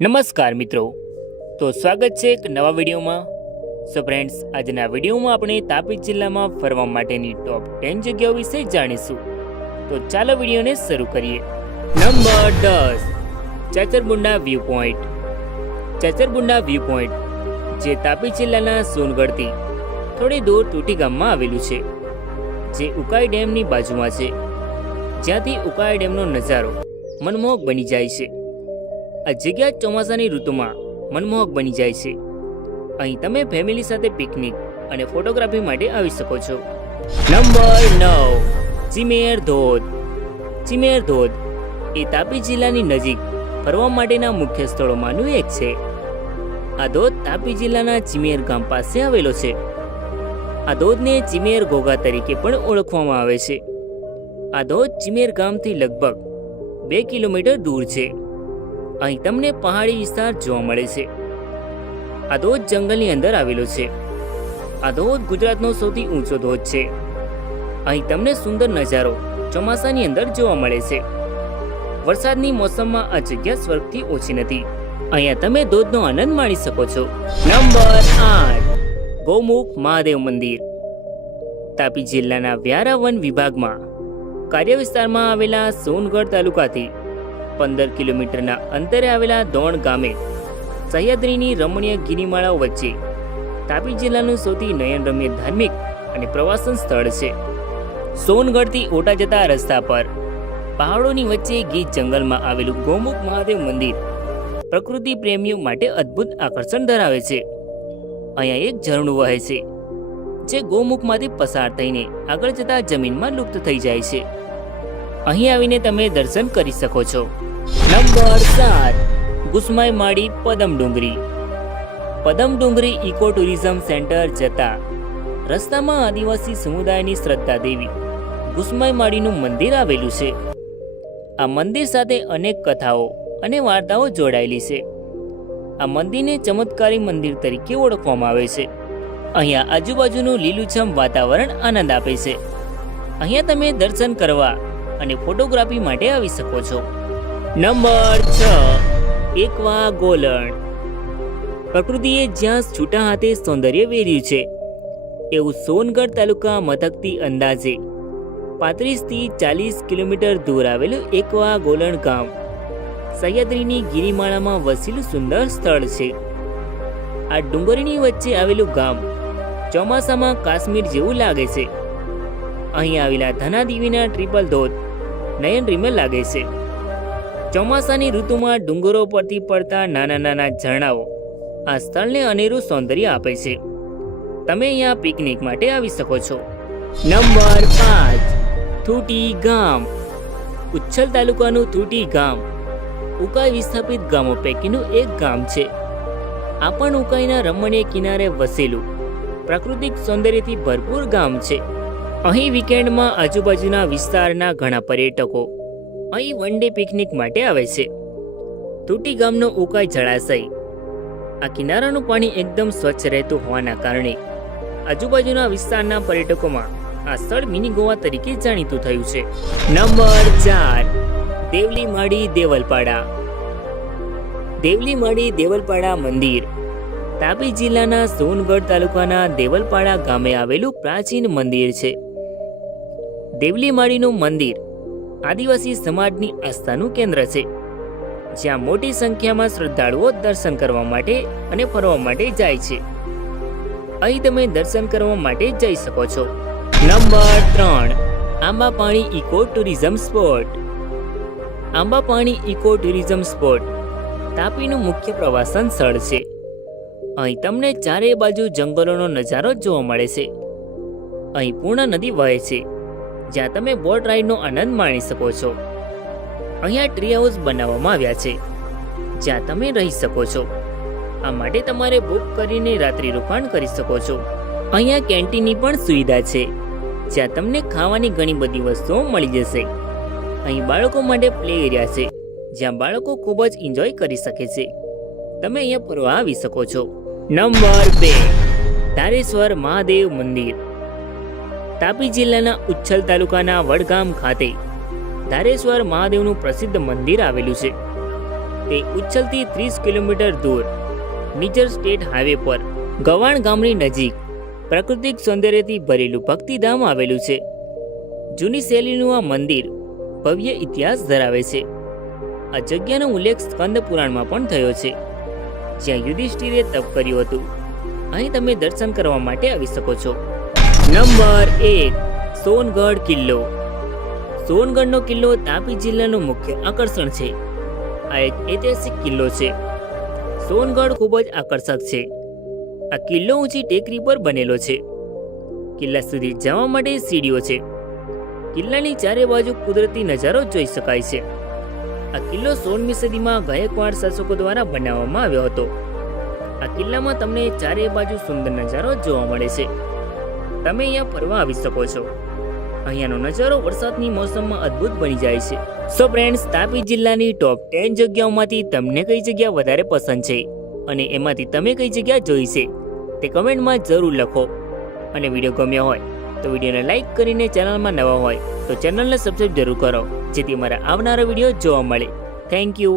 નમસ્કાર મિત્રો, તો સ્વાગત છે એક નવા વિડીયોમાં. સો ફ્રેન્ડ્સ, આજના વિડીયોમાં આપણે તાપી જિલ્લામાં ફરવા માટેની ટોપ 10 જગ્યાઓ વિશે જાણીશું. તો ચાલો વિડીયોને શરૂ કરીએ. Number 10, Chacharbunda viewpoint. Chacharbunda viewpoint જે તાપી જિલ્લાના સોનગઢથી થોડી દૂર તૂટી ગામમાં આવેલું છે, જે ઉકાઈ ડેમની બાજુમાં છે, જ્યાંથી ઉકાઈ ડેમનો નજારો મનમોહક બની જાય છે. આ જગ્યા ચોમાસાની ઋતુમાં મનમોહક બની જાય છે. અહીં તમે ફેમિલી સાથે પિકનિક અને ફોટોગ્રાફી માટે આવી શકો છો. નંબર 9, ચિમેર ધોધ. ચિમેર ધોધ એ તાપી જિલ્લાની નજીક ફરવા માટેના મુખ્ય સ્થળોમાંનું એક છે. આ ધોધ તાપી જિલ્લાના ચિમેર ગામ પાસે આવેલો છે. આ ધોધને ચિમેર ઘોઘા તરીકે પણ ઓળખવામાં આવે છે. આ ધોધ ચિમેર ગામથી લગભગ 2 કિલોમીટર દૂર છે. અહીં તમને પહાડી વિસ્તાર જોવા મળે છે. આ ધોધ જંગલની અંદર આવેલો છે. આ ધોધ ગુજરાતનો સૌથી ઊંચો ધોધ છે. અહીં તમને સુંદર નજારો ચોમાસાની અંદર જોવા મળે છે. વરસાદની મોસમમાં આ જગ્યા સ્વર્ગથી ઓછી નથી. અહીંયા તમે ધોધનો આનંદ માણી શકો છો. નંબર 8, ગૌમુખ મહાદેવ મંદિર. તાપી જિલ્લાના વ્યારા વન વિભાગમાં કાર્ય વિસ્તારમાં આવેલા સોનગઢ તાલુકાથી 15 કિલોમીટરના અંતરે આવેલા દોણ ગામે સહ્યાદ્રીની રમણીય ગિરિમાળાઓ વચ્ચે તાપી જિલ્લાનું સૌથી નયનરમ્ય ધાર્મિક અને પ્રવાસન સ્થળ છે. સોનગઢથી ઓટા જતા રસ્તા પર પહાડોની વચ્ચે ગીચ જંગલમાં આવેલું ગૌમુખ મહાદેવ મંદિર પ્રકૃતિ પ્રેમીઓ માટે અદ્ભુત આકર્ષણ ધરાવે છે. અહીંયા એક ઝરણું વહે છે, જે ગૌમુખમાંથી પસાર થઈને આગળ જતા જમીનમાં લુપ્ત થઈ જાય છે. અહીં આવીને તમે દર્શન કરી શકો છો. નંબર 7, ગુસમાઈ માડી પદમ ડુંગરી. પદમ ડુંગરી ઇકો ટુરિઝમ સેન્ટર જતા રસ્તામાં આદિવાસી સમુદાયની શ્રદ્ધા દેવી ગુસમાઈ માડીનું મંદિર આવેલું છે. આ મંદિર સાથે અનેક કથાઓ અને વાર્તાઓ જોડાયેલી છે. આ મંદિરને ચમત્કારી મંદિર તરીકે ઓળખવામાં આવે છે. અહીંયા આજુબાજુનું લીલુંછમ વાતાવરણ આનંદ આપે છે. અહીંયા તમે દર્શન કરવા અને ફોટોગ્રાફી માટે આવી શકો છો. નંબર 6, એકવા ગોલણ. પ્રકૃતિએ જ્યાં છૂટા હાથે સૌંદર્ય વેર્યું છે, એવું સોનગઢ તાલુકા મથકથી અંદાજે 35 થી 40 કિલોમીટર દૂર આવેલું એકવા ગોલણ ગામ સહ્યાદ્રીની ગિરિમાળામાં વસેલું સુંદર સ્થળ છે. આ ડુંગરની વચ્ચે આવેલું ગામ ચોમાસામાં કાશ્મીર જેવું લાગે છે. અહીં આવેલા ધનાદેવીના ટ્રિપલ ધોધ નયનરમ્ય લાગે છે. ચોમાસાની ઋતુમાં ડુંગરો પરથી પડતા નાના નાના ઝરણાઓ આ સ્થળને અનેરું સૌંદર્ય આપે છે. તમે અહીંયા પિકનિક માટે આવી શકો છો. નંબર 5, થૂટી ગામ. ઉચ્છલ તાલુકાનું થૂટી ગામ ઉકાઈ વિસ્થાપિત ગામો પૈકીનું એક ગામ છે. આ પણ ઉકાઈના રમણીય કિનારે વસેલું પ્રાકૃતિક સૌંદર્યથી ભરપૂર ગામ છે. અહીં વીકેન્ડમાં આજુબાજુના વિસ્તારના ઘણા પર્યટકો અહીં વન ડે પિકનિક માટે આવે છે. તૂટી ગામનો ઉકાઈ જળાશય આ કિનારાનું પાણી એકદમ સ્વચ્છ રહેતું હોવાના કારણે આજુબાજુના વિસ્તારના પર્યટકોમાં આ સ્થળ મિની ગોવા તરીકે જાણીતું થયું છે. નંબર 4, દેવલી માડી દેવલપાડા. દેવલી માડી દેવલપાડા મંદિર તાપી જિલ્લાના સોનગઢ તાલુકાના દેવલપાડા ગામે આવેલું પ્રાચીન મંદિર છે. દેવલી માડીનું મંદિર આદિવાસી સમાજની આસ્થાનું કેન્દ્ર છે, જ્યાં મોટી સંખ્યામાં શ્રદ્ધાળુઓ દર્શન કરવા માટે અને ફરવા માટે જાય છે. અહીં તમે દર્શન કરવા માટે જઈ શકો છો. Number 3, Ambapani eco tourism spot. Ambapani eco tourism spot તાપીનું મુખ્ય પ્રવાસન સ્થળ છે. અહીં તમને ચારે બાજુ જંગલોનો નજારો જોવા મળે છે. અહીં પૂર્ણા નદી વહે છે, જ્યાં તમે બોટ રાઇડનો આનંદ માણી શકો છો. અહીંયા ટ્રી હાઉસ બનાવવામાં આવ્યા છે, જ્યાં તમે રહી શકો છો. આ માટે તમારે બુક કરીને રાત્રિ રોકાણ કરી શકો છો. અહીંયા કેન્ટીનની પણ સુવિધા છે, જ્યાં તમને ખાવાની ઘણી બધી વસ્તુઓ મળી જશે. અહીં બાળકો માટે પ્લે એરિયા છે, જ્યાં બાળકો ખૂબ જ એન્જોય કરી શકે છે. તમે અહીંયા ફરવા આવી શકો છો. નંબર 2, ધારેશ્વર મહાદેવ મંદિર. તાપી જિલ્લાના ઉચ્છલ તાલુકાના વડગામ ખાતે ધારેશ્વર મહાદેવનું પ્રસિદ્ધ મંદિર આવેલું છે. તે ઉચ્છલથી 30 કિલોમીટર દૂર નિઝર સ્ટેટ હાઈવે પર ગવાણ ગામની નજીક પ્રાકૃતિક સૌંદર્યથી ભરેલું ભક્તિધામ આવેલું છે. જૂની શૈલીનું આ મંદિર ભવ્ય ઇતિહાસ ધરાવે છે. આ જગ્યાનો ઉલ્લેખ સ્કંદ પુરાણમાં પણ થયો છે, જ્યાં યુધિષ્ઠિરે તપ કર્યું હતું. અહીં તમે દર્શન કરવા માટે આવી શકો છો. નંબર 1, સોનગઢ કિલ્લો. સોનગઢનો કિલ્લો તાપી જિલ્લાનું મુખ્ય આકર્ષણ છે. આ એક ઐતિહાસિક કિલ્લો છે. સોનગઢ ખૂબ જ આકર્ષક છે. આ કિલ્લો ઊંચી ટેકરી પર બનેલો છે. કિલ્લા સુધી જવા માટે સીડીઓ છે. કિલ્લાની ચારે બાજુ કુદરતી નજારો જોઈ શકાય છે. આ કિલ્લો 16મી સદીમાં ગાયકવાડ શાસકો દ્વારા બનાવવામાં આવ્યો હતો. આ કિલ્લામાં તમને ચારે બાજુ સુંદર નજારો જોવા મળે છે. તમે અહીંયા ફરવા આવી શકો છો. અહીંયાનો નજારો વરસાદની મોસમમાં અદ્ભુત બની જાય છે. સો ફ્રેન્ડ્સ, તાપી જિલ્લાની ટોપ 10 જગ્યાઓમાંથી તમને કઈ જગ્યા વધારે પસંદ છે અને એમાંથી તમે કઈ જગ્યા જોઈ છે તે કમેન્ટમાં જરૂર લખો. અને વિડીયો ગમ્યો હોય તો વિડીયોને લાઈક કરીને ચેનલમાં નવા હોય તો ચેનલને સબસ્ક્રાઇબ જરૂર કરો, જેથી મારા આવનારા વિડીયો જોવા મળે. Thank you.